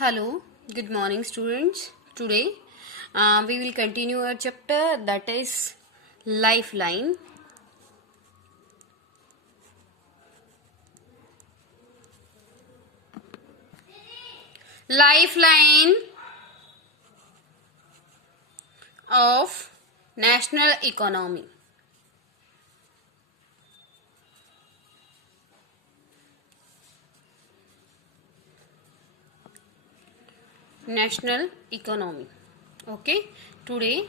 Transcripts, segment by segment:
Hello, good morning, students. Today we will continue our chapter that is Lifeline. Lifeline of national economy. National economy. Okay, today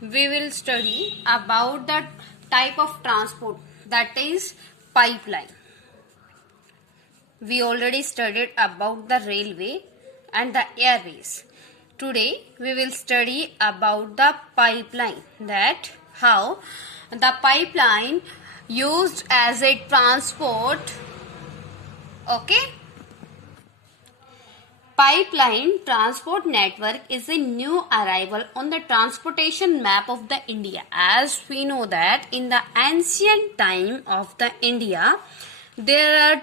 we will study about the type of transport that is pipeline. We already studied about the railway and the airways. Today we will study about the pipeline, that how the pipeline used as a transport. Okay. Pipeline transport network is a new arrival on the transportation map of the India. As we know that in the ancient time of the India, there are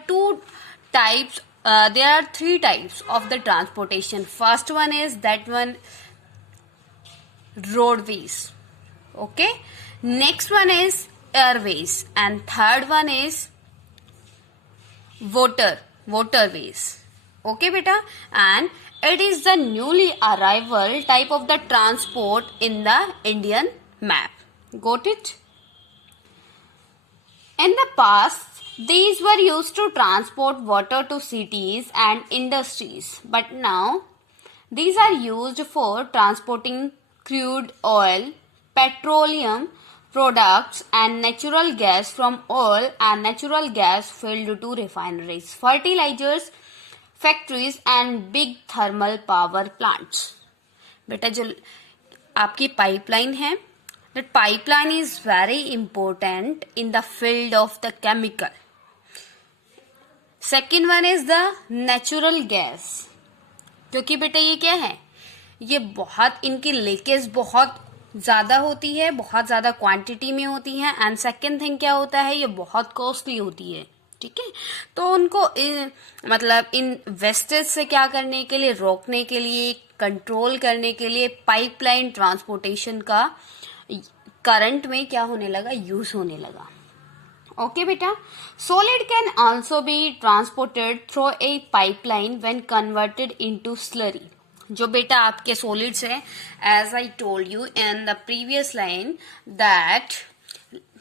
three types of the transportation. First one is that one roadways. Okay. Next one is airways, and third one is waterways. Okay beta, and it is the newly arrival type of the transport in the Indian map. Got it? In the past, these were used to transport water to cities and industries, but now these are used for transporting crude oil, petroleum products and natural gas from oil and natural gas field to refineries, fertilizers, factories and big thermal power plants. बेटा जो आपकी पाइपलाइन है, that pipeline is very important in the field of the chemical. Second one is the natural gas, क्योंकि बेटा ये क्या है, ये बहुत इनकी लीकेज बहुत ज्यादा होती है, बहुत ज्यादा क्वांटिटी में होती है. एंड सेकेंड थिंग क्या होता है, ये बहुत कॉस्टली होती है. ठीक है, तो उनको मतलब इन वेस्टेज से क्या करने के लिए, रोकने के लिए, कंट्रोल करने के लिए पाइपलाइन ट्रांसपोर्टेशन का करंट में क्या होने लगा, यूज होने लगा. ओके बेटा, solid can also be transported through a pipeline when converted into slurry. जो बेटा आपके सॉलिड्स है, as I told you in the previous line that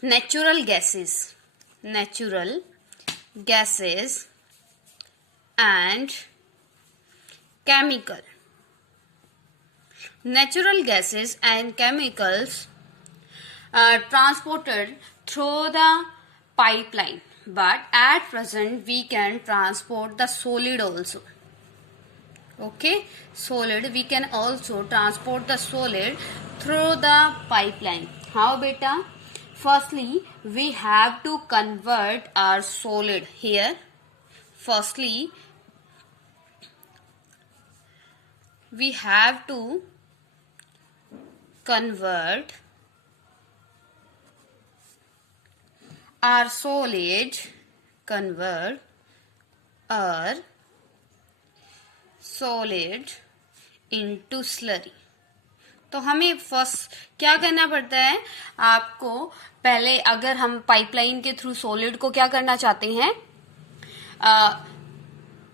natural gases and chemical. Natural gases and chemicals are transported through the pipeline, but at present we can transport the solid also. Okay, we can also transport the solid through the pipeline. How beta? Firstly, we have to convert our solid here. Firstly, we have to convert our solid, into slurry. तो हमें फर्स्ट क्या करना पड़ता है, आपको पहले अगर हम पाइपलाइन के थ्रू सॉलिड को क्या करना चाहते हैं,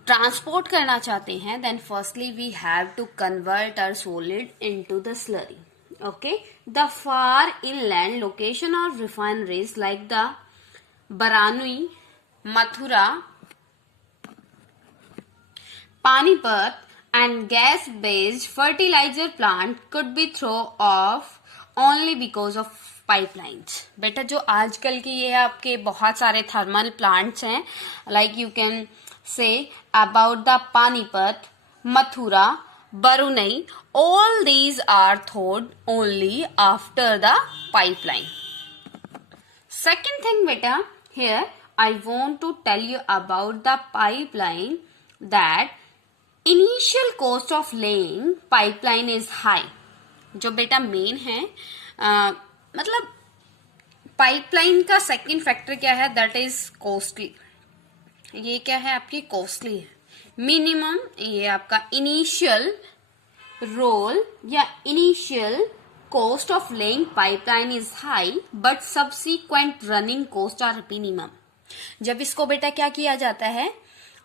ट्रांसपोर्ट करना चाहते हैं, then firstly we have to convert our solid into the slurry. Okay, the far inland location of refineries like the Barauni, Mathura, Panipat and gas-based fertilizer plant could be thrown off only because of pipelines. बेटा जो आजकल की ये आपके बहुत सारे thermal plants हैं, like you can say about the Panipat, Mathura, Barauni, all these are thawed only after the pipeline. Second thing बेटा, here I want to tell you about the pipeline that initial cost of laying pipeline is high. जो बेटा मेन है, मतलब पाइपलाइन का second factor क्या है, that is costly. ये क्या है, आपकी कॉस्टली है. मिनिमम ये आपका इनिशियल रोल या initial cost of laying pipeline is high but subsequent running costs are minimum. जब इसको बेटा क्या किया जाता है,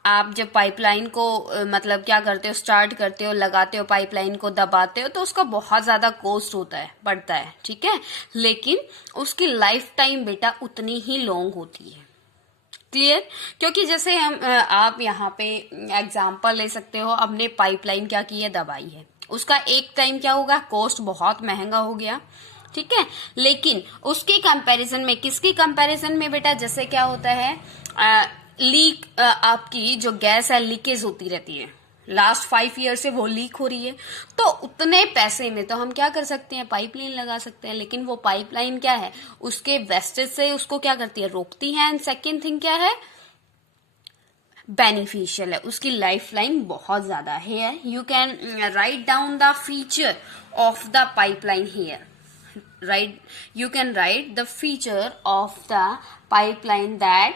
आप जब पाइपलाइन को मतलब क्या करते हो, स्टार्ट करते हो, लगाते हो, पाइपलाइन को दबाते हो, तो उसका बहुत ज्यादा कॉस्ट होता है, बढ़ता है, ठीक है, लेकिन उसकी लाइफ टाइम बेटा उतनी ही लॉन्ग होती है. क्लियर? क्योंकि जैसे हम आप यहाँ पे एग्जाम्पल ले सकते हो, हमने पाइपलाइन क्या की है, दबाई है, उसका एक टाइम क्या होगा, कॉस्ट बहुत महंगा हो गया, ठीक है, लेकिन उसके कंपैरिजन में, किसके कंपैरिजन में बेटा, जैसे क्या होता है, लीक आपकी जो गैस है लीकेज होती रहती है, लास्ट 5 ईयर से वो लीक हो रही है, तो उतने पैसे में तो हम क्या कर सकते हैं, पाइपलाइन लगा सकते हैं, लेकिन वो पाइपलाइन क्या है, उसके वेस्टेज से उसको क्या करती है, रोकती है. एंड सेकेंड थिंग क्या है, बेनिफिशियल है, उसकी लाइफ लाइन बहुत ज्यादा है. Here you can write down the feature of the pipeline. Here right, you can write the feature of the pipeline that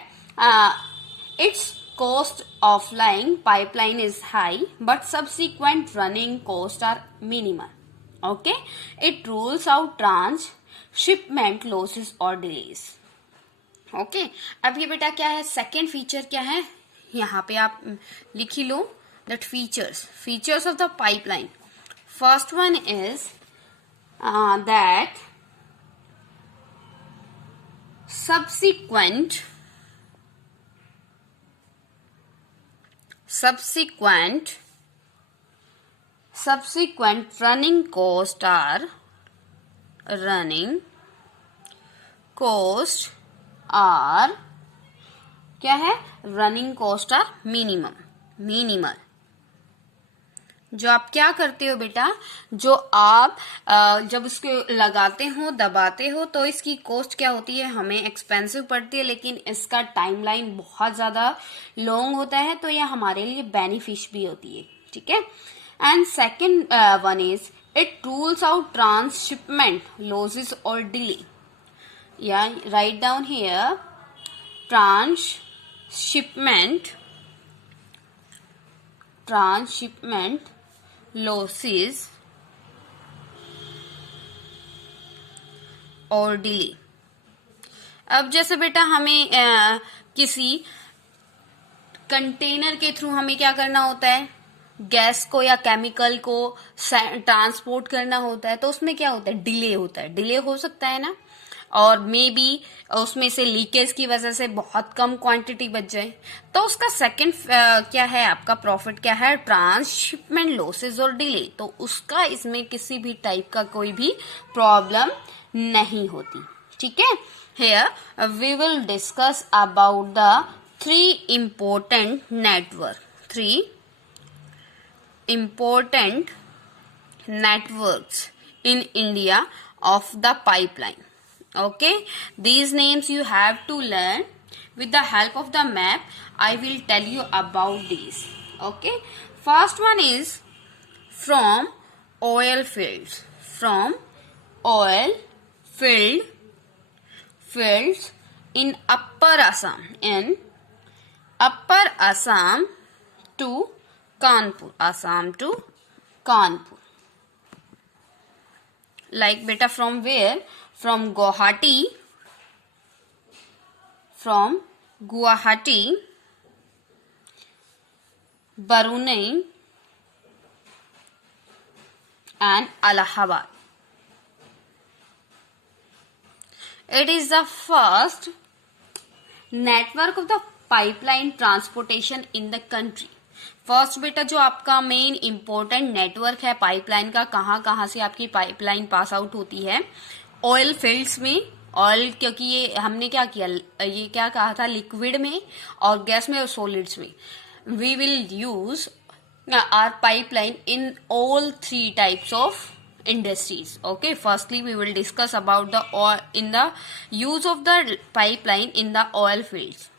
its cost of laying pipeline is high but subsequent running costs are minimal. Okay, it rules out transshipment losses or delays. Okay, अब ये बेटा क्या है, second feature क्या है, यहाँ पे आप लिख ही लो that features of the pipeline. First one is that subsequent running costs are क्या है, रनिंग कॉस्ट आर मिनिमल. जो आप क्या करते हो बेटा, जो आप जब उसको लगाते हो, दबाते हो, तो इसकी कॉस्ट क्या होती है, हमें एक्सपेंसिव पड़ती है, लेकिन इसका टाइमलाइन बहुत ज्यादा लॉन्ग होता है, तो यह हमारे लिए बेनिफिश भी होती है, ठीक है. And second one is it rules out transshipment losses और डिले. या right down here transshipment losses और डिले. अब जैसे बेटा हमें किसी कंटेनर के थ्रू हमें क्या करना होता है, गैस को या केमिकल को ट्रांसपोर्ट करना होता है, तो उसमें क्या होता है, डिले होता है, डिले हो सकता है ना, और मे बी उसमें से लीकेज की वजह से बहुत कम क्वांटिटी बच जाए, तो उसका सेकंड क्या है, आपका प्रॉफिट क्या है, ट्रांसशिपमेंट लॉसेस और डिले. तो उसका इसमें किसी भी टाइप का कोई भी प्रॉब्लम नहीं होती, ठीक है. Here we will discuss about the 3 important networks in India of the pipeline. Okay, these names you have to learn. With the help of the map, I will tell you about these. Okay, first one is from oil fields. From oil fields in Upper Assam to Kanpur. Like beta, from where? From Guwahati, Baroda and Allahabad. It is the first network of the pipeline transportation in the country. First बेटा जो आपका main important network है पाइपलाइन का, कहाँ से आपकी पाइपलाइन पास out होती है, ऑयल फील्ड्स में. ऑयल क्योंकि ये हमने क्या किया, ये क्या कहा था, लिक्विड में और गैस में और सॉलिड्स में. We will use our pipeline in all 3 types of industries. Okay, firstly we will discuss about the oil in the use of the pipeline in the oil fields.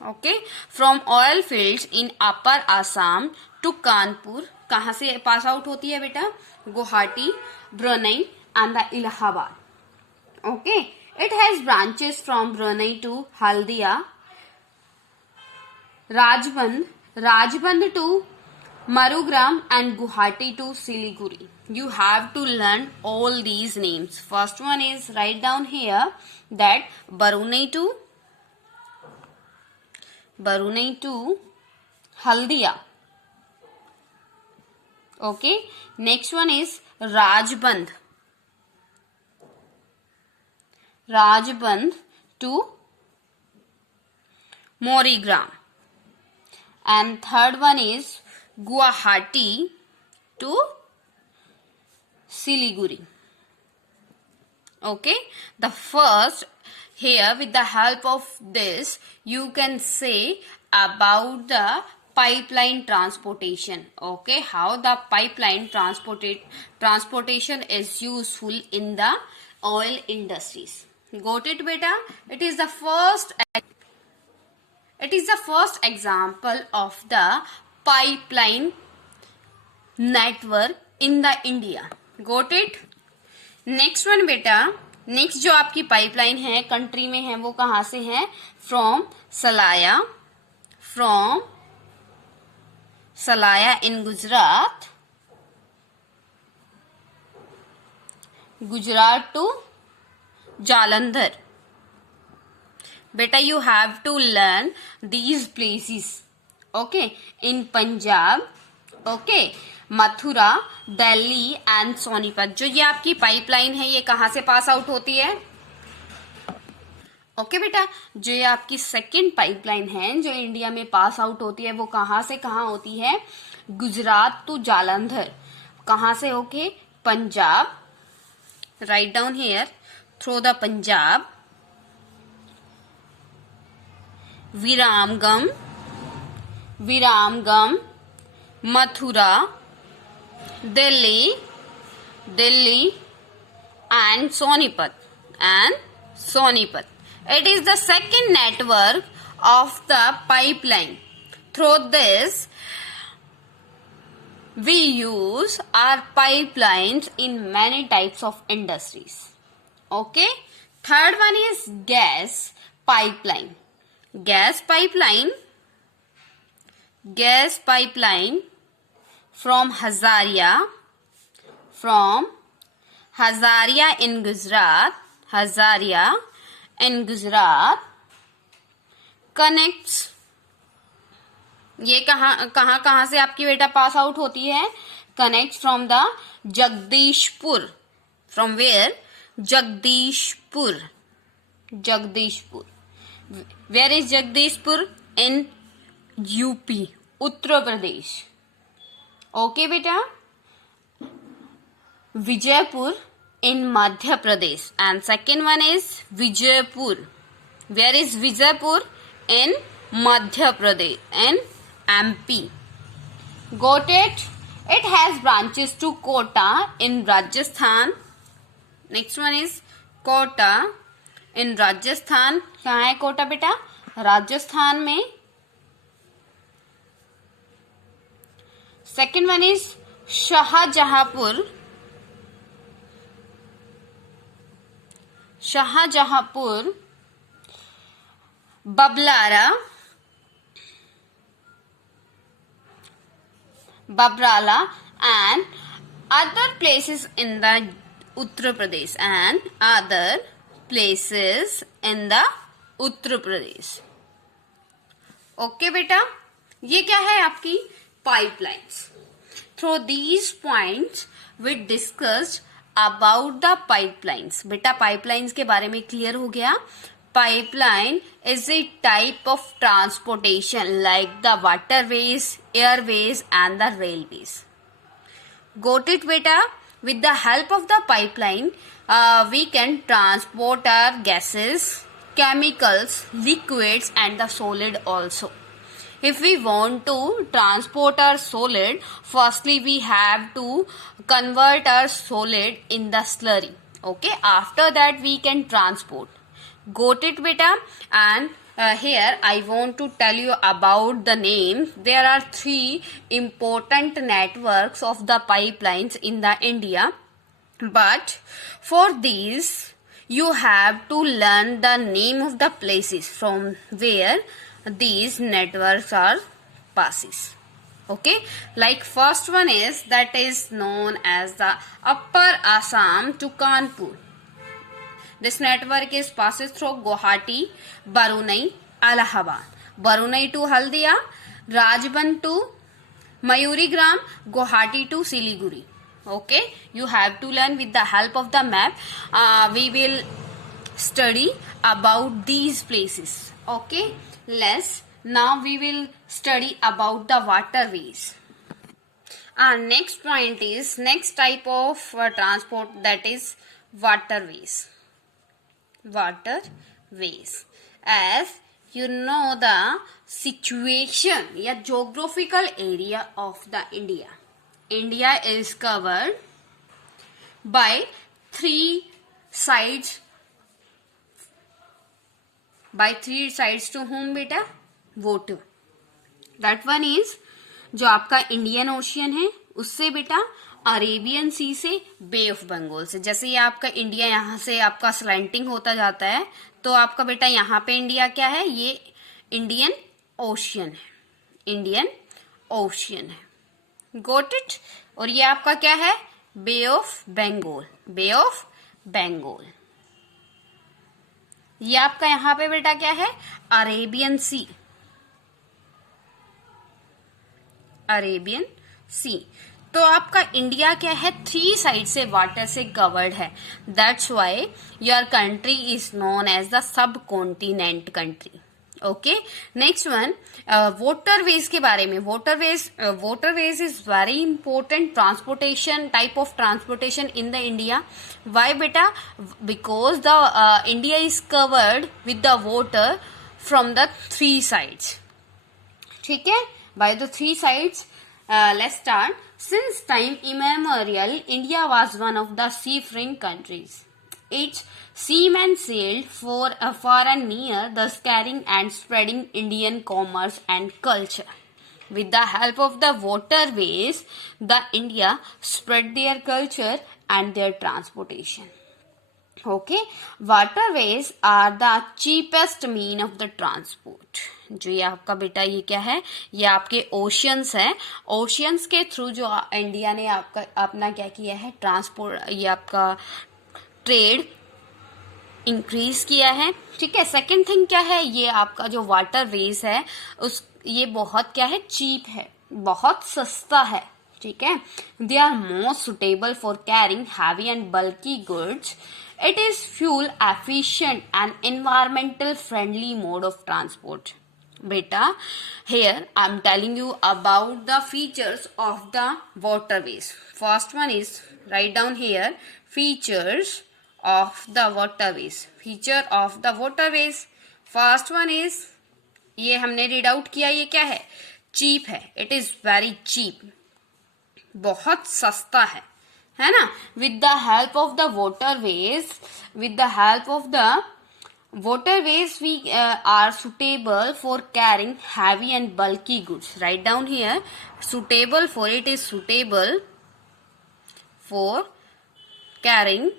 Okay, from oil fields in upper Assam to Kanpur, कहाँ से pass out होती है बेटा, Guwahati, Brunei and the Allahabad. Okay, it has branches from Brunei to Haldia, Rajband Rajband to Marugram and Guwahati to Siliguri. You have to learn all these names. First one is, write down here that Barunai to Haldia. Okay. Next one is Rajband to Morigram. And third one is Guwahati to Siliguri. Okay. The first, here with the help of this you can say about the pipeline transportation. Okay. How the pipeline transportation is useful in the oil industries. Got it, beta? It is the first example of the pipeline network in the India. Got it? Next one बेटा, नेक्स्ट जो आपकी पाइपलाइन है कंट्री में है वो कहां से है? From Salaya in Gujarat to Jalandhar. बेटा you have to learn these places. Okay. In Punjab, okay, Mathura, Delhi and Sonipat. जो ये आपकी पाइपलाइन है ये कहां से पास आउट होती है? ओके बेटा, जो ये आपकी सेकंड पाइपलाइन है जो इंडिया में पास आउट होती है वो कहां से कहां होती है? गुजरात टू जालंधर. कहां से? Okay, Punjab. Right down here through the Punjab, Viramgam, Mathura, Delhi and Sonipat. It is the second network of the pipeline. Through this, we use our pipelines in many types of industries. Okay. Third one is gas pipeline. Gas pipeline from Hazaria in Gujarat connects. ये कहां से आपकी बेटा पास out होती है? Connect from the Jagdishpur. From where? Jagdishpur. Where is Jagdishpur? In UP, Uttar Pradesh. Okay बेटा. Vijaypur in Madhya Pradesh. And second one is Vijaypur. Where is Vijaypur? In Madhya Pradesh, in MP. Got it? It has branches to Kota in Rajasthan. Next one is Kota in Rajasthan. कहाँ है कोटा बेटा? राजस्थान में. Second one is Shahjahanpur, Babrala and other places in the Uttar Pradesh okay बेटा, ये क्या है आपकी pipelines. Through these points we discussed about the pipelines. बेटा पाइपलाइंस के बारे में क्लियर हो गया. Pipeline is a type of transportation like the waterways, airways and the railways. Got it beta? With the help of the pipeline, we can transport our gases, chemicals, liquids and the solid also. If we want to transport our solid, firstly we have to convert our solid in the slurry. Okay, after that we can transport. Got it beta? And here I want to tell you about the names. There are 3 important networks of the pipelines in the India, but for these you have to learn the name of the places from where these networks are passes. Okay, like first one is that is known as the Upper Assam to Kanpur. This network is passes through Guwahati, Barunai, Allahabad, Barunai to Haldia, Rajband to Mayurigram, Guwahati to Siliguri. Okay, you have to learn with the help of the map. We will study about these places. Okay, now we will study about the waterways. Next point is next type of transport, that is waterways. Waterways, as you know the situation या geographical area of the India is covered by three sides. By three sides to whom बेटा? Water. That one is जो आपका Indian ocean है उससे बेटा, अरेबियन सी से, बे of Bengal से. जैसे ये आपका इंडिया यहाँ से आपका स्लैंटिंग होता जाता है तो आपका बेटा यहाँ पे इंडिया क्या है? ये इंडियन ओशियन है. इंडियन ओशियन है. Got it. और ये आपका क्या है? Bay of Bengal. Bay of Bengal. ये आपका यहाँ पे बेटा क्या है? Arabian sea. Arabian sea. तो आपका इंडिया क्या है? थ्री साइड से वाटर से कवर्ड है. That's why your country is known as the subcontinent country. Okay, next one waterways के बारे में. Waterways is very important transportation type of transportation in the India. Why बेटा? Because the India is covered with the water from the three sides. ठीक है, by the three sides. Let's start. Since time immemorial, India was one of the seafaring countries. Its seamen sailed far and near, thus carrying and spreading Indian commerce and culture. With the help of the waterways, the India spread their culture and their transportation. Okay, waterways are the cheapest mean of the transport. जो ये आपका बेटा ये क्या है? ये आपके ओशियंस है. ओशियंस के थ्रू जो इंडिया ने आपका अपना क्या किया है? ट्रांसपोर्ट, ये आपका ट्रेड इंक्रीज किया है. ठीक है. सेकंड थिंग क्या है? ये आपका जो वाटरवेज है ये बहुत क्या है? चीप है, बहुत सस्ता है. ठीक है. They are most suitable for carrying heavy and bulky goods. It is fuel efficient and environmental friendly mode of transport. Beta, here I am telling you about the features of the waterways. First one is, write down here, features of the waterways. Feature of the waterways. First one is, ये हमने read out किया. ये क्या है? Cheap है. It is very cheap. बहुत सस्ता है ना. With the help of the waterways we are suitable for carrying heavy and bulky goods. Write down here, suitable for, it is suitable for carrying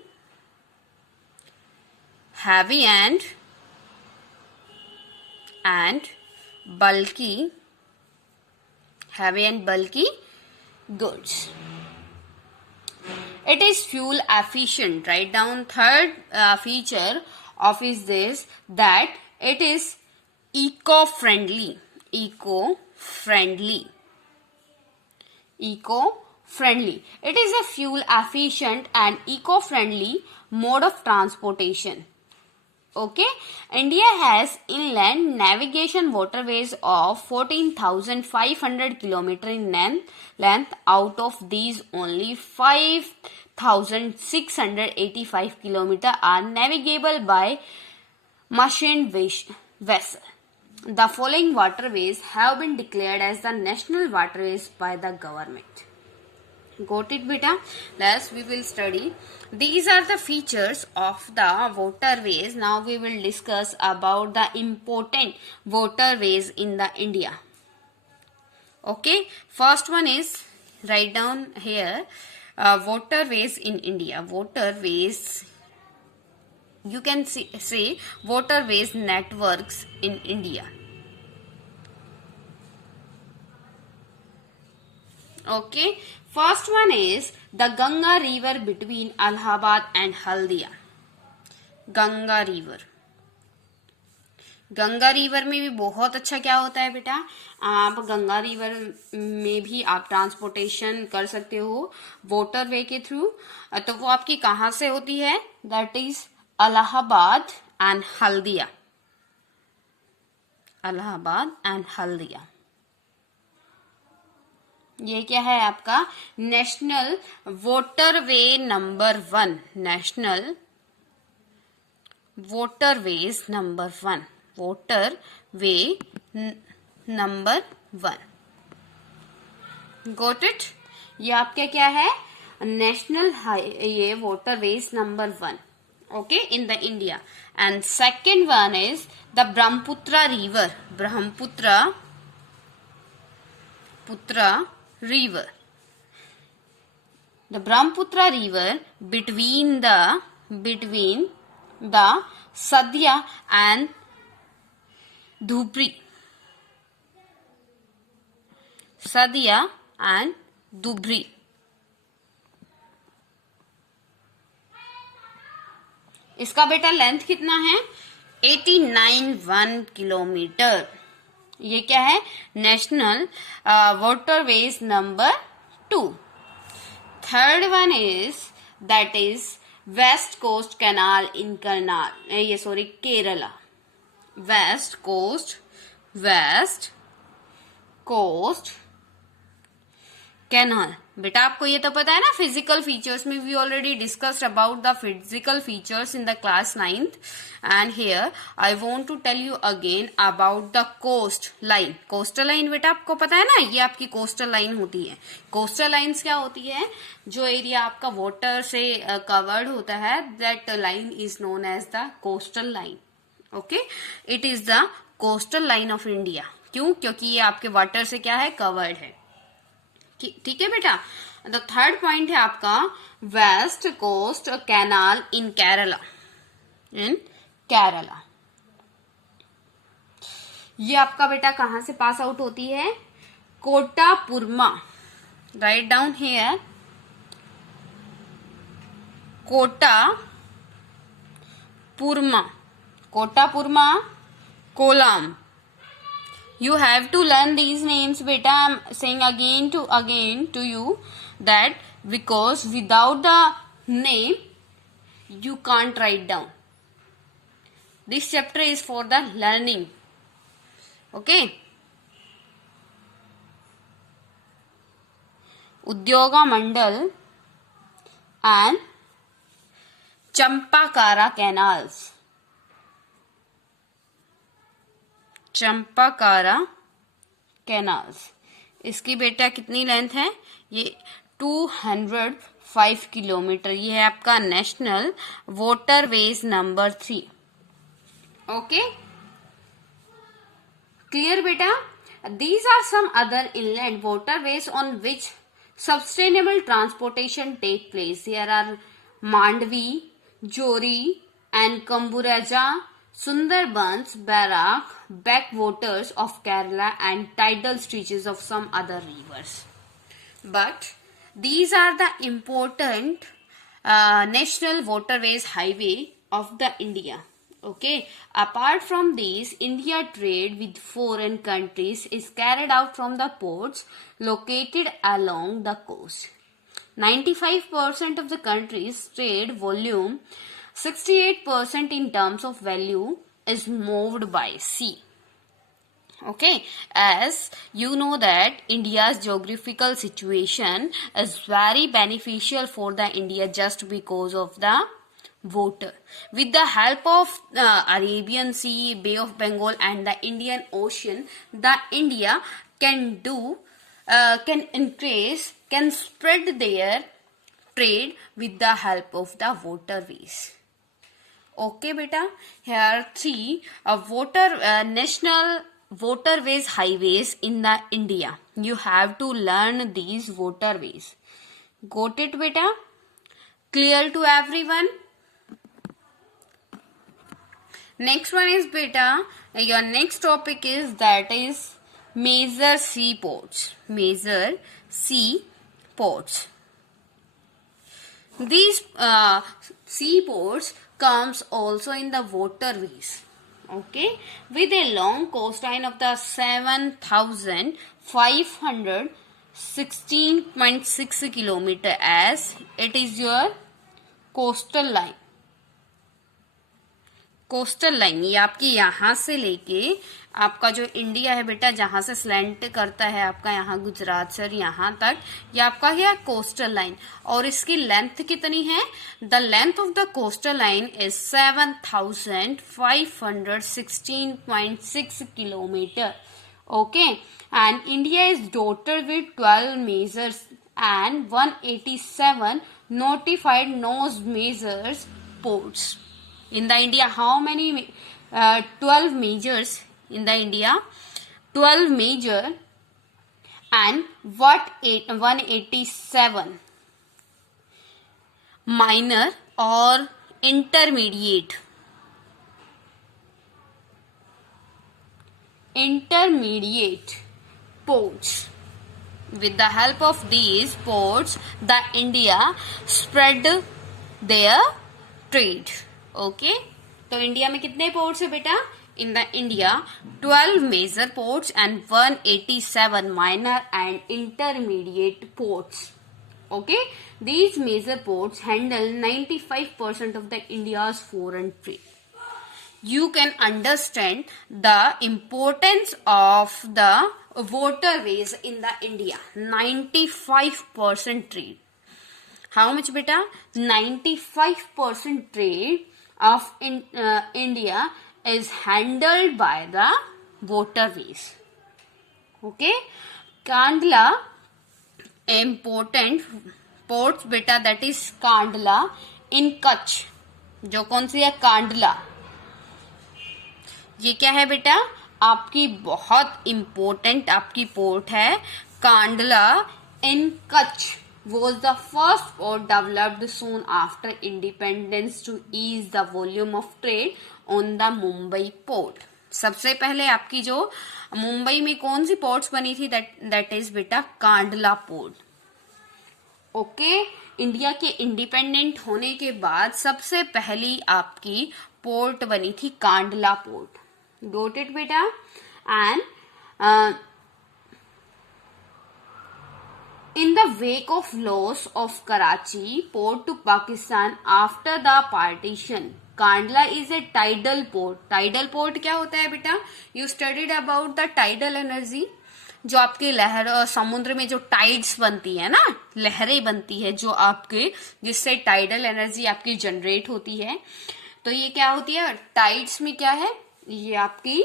heavy and bulky goods. It is fuel efficient. Write down third feature of is this, that it is eco-friendly. It is a fuel efficient and eco-friendly mode of transportation. Okay, India has inland navigation waterways of 14,500 km in length. Out of these, only 5,685 km are navigable by machined vessel. The following waterways have been declared as the national waterways by the government. Got it, beta? Last we will study. These are the features of the waterways. Now we will discuss about the important waterways in the India. Okay, first one is, write down here, waterways in India. Waterways, you can say waterways networks in India. Okay, first one is the Ganga river between Allahabad and Haldia. Ganga रिवर, गंगा रिवर में भी बहुत अच्छा क्या होता है बेटा, आप गंगा रिवर में भी आप ट्रांसपोर्टेशन कर सकते हो वाटर वे के थ्रू। तो वो आपकी कहाँ से होती है, दैट इज अलाहाबाद एंड हल्दिया, अलाहाबाद एंड हल्दिया। ये क्या है आपका national waterway number 1, national waterways number 1, waterway number 1। Got it, ये आपका क्या है नेशनल ये वाटरवेज नंबर 1, ओके, in the India. And second one is the Brahmaputra रिवर, Brahmaputra river, the Brahmaputra river between the Sadhya and Dhubri, Sadhya and Dhubri। इसका बेटा लेंथ कितना है 89 किलोमीटर। ये क्या है national waterways number 2। Third one is that is west coast canal in Karnal, ये sorry Kerala, west coast canal. बेटा आपको ये तो पता है ना फिजिकल फीचर्स में, we already discussed about the physical features in the class 9th, and here I want to tell you again about the coast line. Coastal line बेटा आपको पता है ना, ये आपकी कोस्टल लाइन होती है। कोस्टल लाइन्स क्या होती है, जो एरिया आपका वाटर से कवर्ड होता है, that line is known as the coastal line. Okay, it is the coastal line of India. क्यों, क्योंकि ये आपके वाटर से क्या है कवर्ड है। ठीक है बेटा। द थर्ड पॉइंट है आपका west coast canal in Kerala, ये आपका बेटा कहां से पास आउट होती है, Kottapuram. Right down here, Kottapuram, Kollam. You have to learn these names, beta. I'm saying again to you that because without the name you can't write down. This chapter is for the learning. Okay. Udyoga Mandal and Champakara canals. Champakara canals, इसकी बेटा कितनी लेंथ है, ये 205 किलोमीटर। ये है आपका national waterways number 3। Okay, clear बेटा। These are some other inland waterways on which sustainable transportation take place. There are Mandovi, Zuari and Cumberjua, Sundarbans, Barak, backwaters of Kerala and tidal stretches of some other rivers. But these are the important national waterways highway of the India. Okay. Apart from these, India trade with foreign countries is carried out from the ports located along the coast. 95% of the country's trade volume, 68% in terms of value, is moved by sea. Okay, as you know that India's geographical situation is very beneficial for the India just because of the water. With the help of Arabian Sea, Bay of Bengal and the Indian Ocean, the India can spread their trade with the help of the waterways. Okay beta, here 3 national waterways highways in the India. You have to learn these waterways. Got it beta? Clear to everyone? Next one is beta, your next topic is that is major seaports. Major sea ports. These seaports comes also in the waterways, okay, with a long coastline of the 7,516.6 kilometer, as it is your coastal line. Coastal line ये आपकी यहाँ से लेके आपका जो इंडिया है बेटा, जहां से स्लैंट करता है आपका यहाँ गुजरात से और यहाँ तक, ये आपका है कोस्टल लाइन. और इसकी लेंथ कितनी है? The length of the coastal line is 7,516.6 kilometre. Okay, and India is dotted with 12 measures and 187 notified nose measures ports. In the India, how many 12 majors in the India? 12 major and 187 minor or intermediate ports. With the help of these ports, the India spread their trade. Okay, तो India में कितने ports है बेटा? In the India 12 major ports and 187 minor and intermediate ports. Okay, these major ports handle 95% of the India's foreign trade. You can understand the importance of the waterways in the India. 95% trade. How much beta? 95% trade of India is handled by the waterways. Okay, Kandla important ports beta, that is Kandla in Kutch. जो कौन सी है? कांडला. ये क्या है बेटा? आपकी बहुत इंपॉर्टेंट आपकी पोर्ट है. कांडला इन Kutch was the first port developed soon after independence to ease the volume of trade on the Mumbai port. सबसे पहले आपकी जो मुंबई में कौन सी पोर्ट्स बनी थी? that is बेटा कांडला पोर्ट. ओके, इंडिया के इंडिपेंडेंट होने के बाद सबसे पहली आपकी पोर्ट बनी थी कांडला पोर्ट. Got it बेटा? And in the wake of loss of Karachi port to Pakistan after the partition, Kandla is a tidal port. Tidal port क्या होता है बेटा? You studied about the tidal energy. जो आपके लहर समुद्र में जो टाइड्स बनती है ना, लहरें बनती है जो आपके, जिससे टाइडल एनर्जी आपकी जनरेट होती है. तो ये क्या होती है? टाइड्स में क्या है? ये आपकी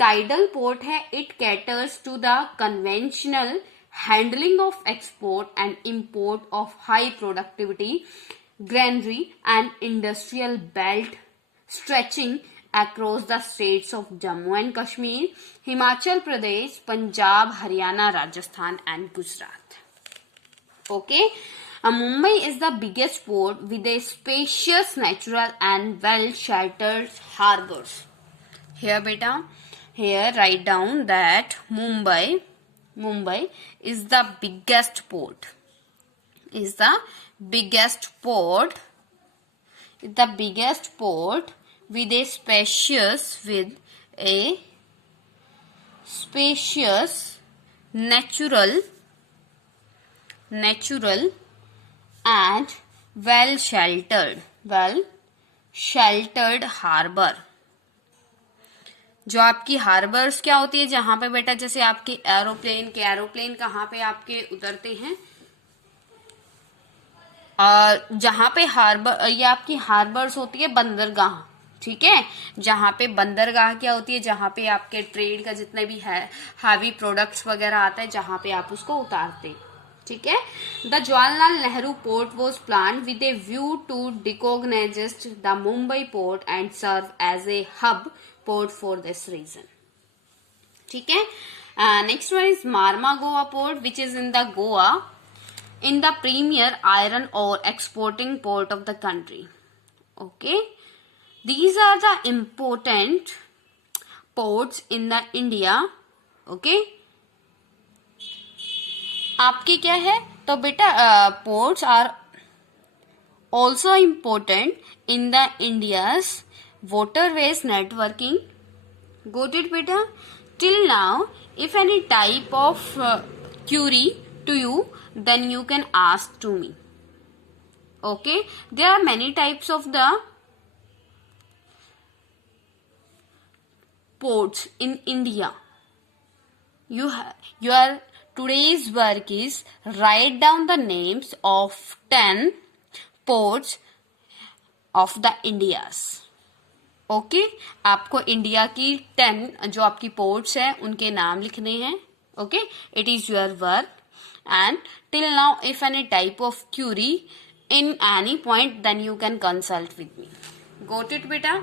टाइडल पोर्ट है. It caters to the conventional handling of export and import of high productivity granary and industrial belt stretching across the states of Jammu and Kashmir, Himachal Pradesh, Punjab, Haryana, Rajasthan and Gujarat. Okay, Mumbai is the biggest port with a spacious natural and well sheltered harbors. Here beta, here write down that Mumbai is the biggest port. Is the biggest port with a spacious natural and well sheltered harbor. जो आपकी हार्बर्स क्या होती है? जहां पे बेटा जैसे आपके एरोप्लेन कहाँ पे आपके उतरते हैं, और जहां पे हार्बर, ये आपकी हार्बर्स होती है बंदरगाह. ठीक है, जहां पे बंदरगाह क्या होती है? जहां पे आपके ट्रेड का जितने भी है हैवी प्रोडक्ट्स वगैरह आता है, जहां पे आप उसको उतारते. ठीक है. The Jawaharlal Nehru port was plan with a view to decongest the Mumbai port and serve as a hub port for this reason. ठीक है. Next one is Marma Goa port, which is in the Goa, in the premier iron ore exporting port of the country. Okay, these are the important ports in the India. Okay, आपकी क्या है, तो बेटा ports are also important in the India's waterways networking. Got it, beta? Till now, if any type of query to you, then you can ask to me. Okay, there are many types of the ports in India. Your today's work is write down the names of 10 ports of the Indias. Okay आपको इंडिया की 10 जो आपकी पोर्ट्स है उनके नाम लिखने हैं. Okay, it is your work. And till now if any type of query in any point then you can consult with me. Got it बेटा.